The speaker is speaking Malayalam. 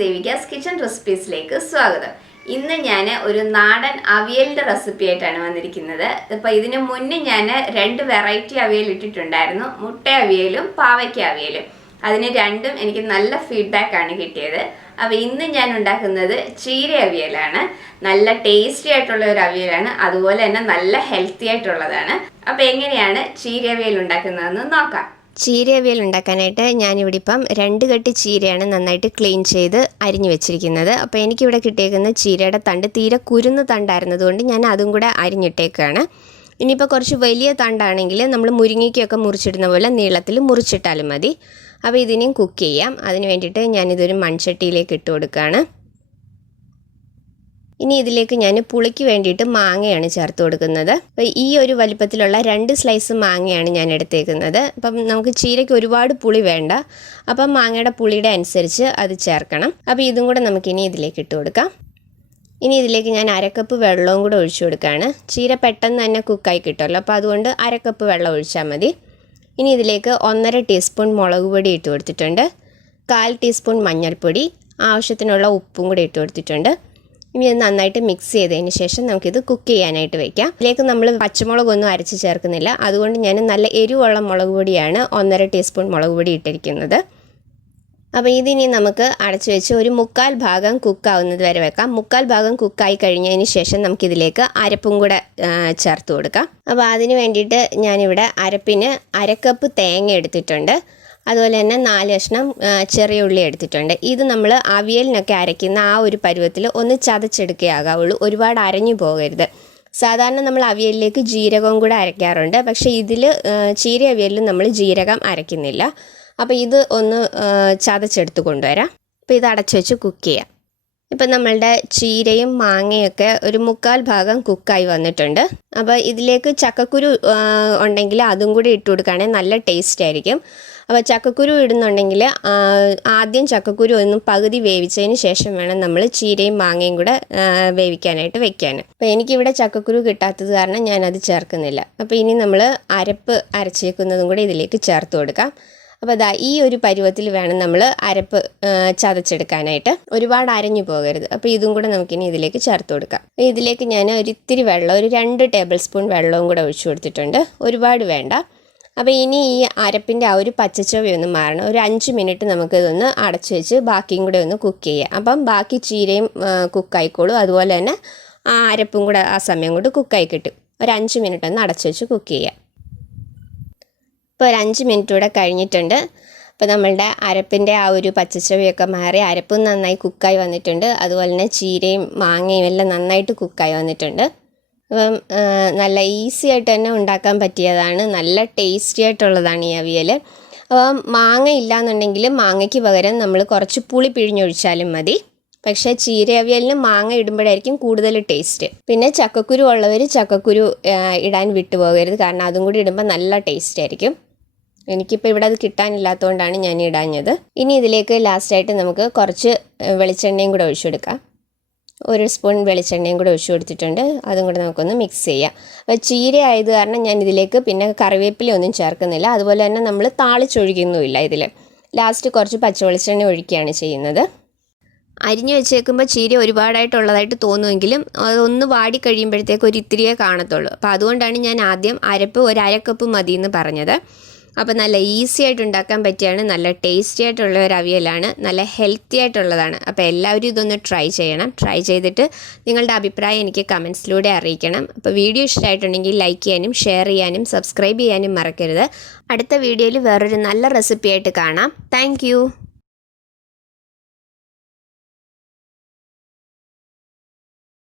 Devika's Kitchen Recipes like swagatham. ഇന്ന് ഞാൻ ഒരു നാടൻ അവിയലിന്റെ റെസിപ്പി ആയിട്ടാണ് വന്നിരിക്കുന്നത്. അപ്പോൾ ഇതിനു മുന്നേ ഞാൻ രണ്ട് വെറൈറ്റി അവിയൽ ഇട്ടിട്ടുണ്ടായിരുന്നു. മുട്ട അവിയലും പാവയ്ക്ക അവിയലും. അതിന് രണ്ടും എനിക്ക് നല്ല ഫീഡ്ബാക്ക് ആണ് കിട്ടിയത്. അപ്പോൾ ഇന്ന് ഞാൻ ഉണ്ടാക്കുന്നത് ചീര അവിയലാണ്. നല്ല ടേസ്റ്റി ആയിട്ടുള്ള ഒരു അവിയലാണ്. അതുപോലെ തന്നെ നല്ല ഹെൽത്തി ആയിട്ടുള്ളതാണ്. അപ്പോൾ എങ്ങനെയാണ് ചീര അവിയൽ ഉണ്ടാക്കുന്നതെന്ന് നോക്കാം. ചീര അവിയൽ ഉണ്ടാക്കാനായിട്ട് ഞാനിവിടെ ഇപ്പം 2 കെട്ട് ചീരയാണ് നന്നായിട്ട് ക്ലീൻ ചെയ്ത് അരിഞ്ഞു വെച്ചിരിക്കുന്നത്. അപ്പോൾ എനിക്കിവിടെ കിട്ടിയേക്കുന്ന ചീരയുടെ തണ്ട് തീരെ കുരുന്ന തണ്ടായിരുന്നതുകൊണ്ട് ഞാൻ അതും കൂടെ അരിഞ്ഞിട്ടേക്കാണ്. ഇനിയിപ്പോൾ കുറച്ച് വലിയ തണ്ടാണെങ്കിൽ നമ്മൾ മുരിങ്ങയ്ക്കൊക്കെ മുറിച്ചിടുന്ന പോലെ നീളത്തിൽ മുറിച്ചിട്ടാലും മതി. അപ്പോൾ ഇതിനെയും കുക്ക് ചെയ്യാം. അതിന് വേണ്ടിയിട്ട് ഞാനിതൊരു മൺചട്ടിയിലേക്ക് ഇട്ട് കൊടുക്കുകയാണ്. ഇനി ഇതിലേക്ക് ഞാൻ പുളിക്ക് വേണ്ടിയിട്ട് മാങ്ങയാണ് ചേർത്ത് കൊടുക്കുന്നത്. അപ്പോൾ ഈ ഒരു വലിപ്പത്തിലുള്ള 2 സ്ലൈസ് മാങ്ങയാണ് ഞാൻ എടുത്തേക്കുന്നത്. അപ്പം നമുക്ക് ചീരയ്ക്ക് ഒരുപാട് പുളി വേണ്ട. അപ്പം മാങ്ങയുടെ പുളിയുടെ അനുസരിച്ച് അത് ചേർക്കണം. അപ്പോൾ ഇതും കൂടെ നമുക്കിനി ഇതിലേക്ക് ഇട്ട് കൊടുക്കാം. ഇനി ഇതിലേക്ക് ഞാൻ 1/2 കപ്പ് വെള്ളവും കൂടെ ഒഴിച്ചു കൊടുക്കുകയാണ്. ചീര പെട്ടെന്ന് തന്നെ കുക്കായി കിട്ടുമല്ലോ, അപ്പോൾ അതുകൊണ്ട് 1/2 കപ്പ് വെള്ളം ഒഴിച്ചാൽ മതി. ഇനി ഇതിലേക്ക് 1.5 ടീസ്പൂൺ മുളക് പൊടി ഇട്ട് കൊടുത്തിട്ടുണ്ട്. 1/4 ടീസ്പൂൺ മഞ്ഞൾപ്പൊടി, ആവശ്യത്തിനുള്ള ഉപ്പും കൂടെ ഇട്ട് കൊടുത്തിട്ടുണ്ട്. ഇനി ഇത് നന്നായിട്ട് മിക്സ് ചെയ്തതിന് ശേഷം നമുക്കിത് കുക്ക് ചെയ്യാനായിട്ട് വയ്ക്കാം. ഇതിലേക്ക് നമ്മൾ പച്ചമുളകൊന്നും അരച്ച് ചേർക്കുന്നില്ല. അതുകൊണ്ട് ഞാൻ നല്ല എരിവുള്ള മുളക് പൊടിയാണ് 1.5 ടീസ്പൂൺ മുളക് പൊടി ഇട്ടിരിക്കുന്നത്. അപ്പോൾ ഇതിനി നമുക്ക് അടച്ചു വെച്ച് ഒരു 1/4 ഭാഗം കുക്കാവുന്നത് വരെ വെക്കാം. 1/4 ഭാഗം കുക്കായി കഴിഞ്ഞതിന് ശേഷം നമുക്കിതിലേക്ക് അരപ്പും കൂടെ ചേർത്ത് കൊടുക്കാം. അപ്പോൾ അതിന് വേണ്ടിയിട്ട് ഞാനിവിടെ അരപ്പിന് 1/2 കപ്പ് തേങ്ങ എടുത്തിട്ടുണ്ട്. അതുപോലെ തന്നെ 4 കഷ്ണം ചെറിയ ഉള്ളി എടുത്തിട്ടുണ്ട്. ഇത് നമ്മൾ അവിയലിനൊക്കെ അരയ്ക്കുന്ന ആ ഒരു പരുവത്തിൽ ഒന്ന് ചതച്ചെടുക്കുകയാകാവുള്ളൂ. ഒരുപാട് അരഞ്ഞു പോകരുത്. സാധാരണ നമ്മൾ അവിയലിലേക്ക് ജീരകവും കൂടെ അരയ്ക്കാറുണ്ട്. പക്ഷേ ഇതിൽ ചീര അവിയലിൽ നമ്മൾ ജീരകം അരയ്ക്കുന്നില്ല. അപ്പോൾ ഇത് ഒന്ന് ചതച്ചെടുത്ത് കൊണ്ടുവരാം. അപ്പോൾ ഇത് അടച്ചു വെച്ച് കുക്ക് ചെയ്യാം. ഇപ്പം നമ്മളുടെ ചീരയും മാങ്ങയൊക്കെ ഒരു 1/4 ഭാഗം കുക്കായി വന്നിട്ടുണ്ട്. അപ്പോൾ ഇതിലേക്ക് ചക്കക്കുരു ഉണ്ടെങ്കിൽ അതും കൂടി ഇട്ട് കൊടുക്കുകയാണെങ്കിൽ നല്ല ടേസ്റ്റ് ആയിരിക്കും. അപ്പോൾ ചക്കക്കുരു ഇടുന്നുണ്ടെങ്കിൽ ആദ്യം ചക്കക്കുരു ഒന്ന് പകുതി വേവിച്ചതിന് ശേഷം വേണം നമ്മൾ ചീരയും മാങ്ങയും കൂടെ വേവിക്കാനായിട്ട് വെക്കാൻ. അപ്പോൾ എനിക്കിവിടെ ചക്കക്കുരു കിട്ടാത്തത് കാരണം ഞാനത് ചേർക്കുന്നില്ല. അപ്പോൾ ഇനി നമ്മൾ അരപ്പ് അരച്ചേക്കുന്നതും കൂടി ഇതിലേക്ക് ചേർത്ത് കൊടുക്കാം. അപ്പോൾ അതാ ഈ ഒരു പരുവത്തിൽ വേണം നമ്മൾ അരപ്പ് ചതച്ചെടുക്കാനായിട്ട്. ഒരുപാട് അരഞ്ഞു പോകരുത്. അപ്പോൾ ഇതും കൂടെ നമുക്കിനി ഇതിലേക്ക് ചേർത്ത് കൊടുക്കാം. ഇതിലേക്ക് ഞാൻ ഒരിത്തിരി വെള്ളം, ഒരു 2 ടേബിൾ സ്പൂൺ വെള്ളവും കൂടെ ഒഴിച്ചു കൊടുത്തിട്ടുണ്ട്. ഒരുപാട് വേണ്ട. അപ്പോൾ ഇനി ഈ അരപ്പിൻ്റെ ആ ഒരു പച്ചച്ചുവയൊന്ന് മാറണം. ഒരു 5 മിനിറ്റ് നമുക്കിതൊന്ന് അടച്ചു വെച്ച് ബാക്കിയും കൂടെ ഒന്ന് കുക്ക് ചെയ്യാം. അപ്പം ബാക്കി ചീരയും കുക്കായിക്കോളും. അതുപോലെ തന്നെ ആ അരപ്പും കൂടെ ആ സമയം കൊണ്ട് കുക്കായി കിട്ടും. ഒരു 5 മിനിറ്റ് ഒന്ന് അടച്ചു വെച്ച് കുക്ക് ചെയ്യാം. ഇപ്പോൾ ഒരു 5 മിനിറ്റ് കൂടെ കഴിഞ്ഞിട്ടുണ്ട്. അപ്പോൾ നമ്മളുടെ അരപ്പിൻ്റെ ആ ഒരു പച്ചച്ചുവയൊക്കെ മാറി അരപ്പും നന്നായി കുക്കായി വന്നിട്ടുണ്ട്. അതുപോലെ തന്നെ ചീരയും മാങ്ങയും എല്ലാം നന്നായിട്ട് കുക്കായി വന്നിട്ടുണ്ട്. അപ്പം നല്ല ഈസി ആയിട്ട് തന്നെ ഉണ്ടാക്കാൻ പറ്റിയതാണ്. നല്ല ടേസ്റ്റി ആയിട്ടുള്ളതാണ് ഈ അവിയൽ. അപ്പം മാങ്ങ ഇല്ലയെന്നുണ്ടെങ്കിൽ മാങ്ങയ്ക്ക് പകരം നമ്മൾ കുറച്ച് പുളി പിഴിഞ്ഞൊഴിച്ചാലും മതി. പക്ഷേ ചീര അവിയലിന് മാങ്ങ ഇടുമ്പോഴായിരിക്കും കൂടുതൽ ടേസ്റ്റ്. പിന്നെ ചക്കക്കുരു ഉള്ളവർ ചക്കക്കുരു ഇടാൻ വിട്ടുപോകരുത്. കാരണം അതും കൂടി ഇടുമ്പോൾ നല്ല ടേസ്റ്റ് ആയിരിക്കും. എനിക്കിപ്പോൾ ഇവിടെ അത് കിട്ടാനില്ലാത്തതുകൊണ്ടാണ് ഞാൻ ഇടാഞ്ഞത്. ഇനി ഇതിലേക്ക് ലാസ്റ്റായിട്ട് നമുക്ക് കുറച്ച് വെളിച്ചെണ്ണയും കൂടെ ഒഴിച്ചെടുക്കാം. 1 സ്പൂൺ വെളിച്ചെണ്ണയും കൂടെ ഒഴിച്ചു കൊടുത്തിട്ടുണ്ട്. അതും കൂടെ നമുക്കൊന്ന് മിക്സ് ചെയ്യാം. അപ്പോൾ ചീര ആയത് കാരണം ഞാൻ ഇതിലേക്ക് പിന്നെ കറിവേപ്പില ഒന്നും ചേർക്കുന്നില്ല. അതുപോലെ തന്നെ നമ്മൾ താളിച്ചൊഴിക്കുന്നുമില്ല. ഇതിൽ ലാസ്റ്റ് കുറച്ച് പച്ചവെളിച്ചെണ്ണ ഒഴിക്കുകയാണ് ചെയ്യുന്നത്. അരിഞ്ഞു വെച്ചേക്കുമ്പോൾ ചീര ഒരുപാടായിട്ടുള്ളതായിട്ട് തോന്നുമെങ്കിലും അതൊന്ന് വാടി കഴിയുമ്പോഴത്തേക്ക് ഒരു ഇത്തിരിയേ കാണത്തുള്ളൂ. അപ്പോൾ അതുകൊണ്ടാണ് ഞാൻ ആദ്യം അരപ്പ് ഒരു 1/2 കപ്പ് മതി എന്ന് പറഞ്ഞത്. അപ്പോൾ നല്ല ഈസി ആയിട്ട് ഉണ്ടാക്കാൻ പറ്റിയാണ്. നല്ല ടേസ്റ്റി ആയിട്ടുള്ള ഒരു അവിയലാണ്. നല്ല ഹെൽത്തി ആയിട്ടുള്ളതാണ്. അപ്പോൾ എല്ലാവരും ഇതൊന്ന് ട്രൈ ചെയ്യണം. ട്രൈ ചെയ്തിട്ട് നിങ്ങളുടെ അഭിപ്രായം എനിക്ക് കമൻസിലൂടെ അറിയിക്കണം. അപ്പോൾ വീഡിയോ ഇഷ്ടമായിട്ടുണ്ടെങ്കിൽ ലൈക്ക് ചെയ്യാനും ഷെയർ ചെയ്യാനും സബ്സ്ക്രൈബ് ചെയ്യാനും മറക്കരുത്. അടുത്ത വീഡിയോയിൽ വേറൊരു നല്ല റെസിപ്പി ആയിട്ട് കാണാം. താങ്ക്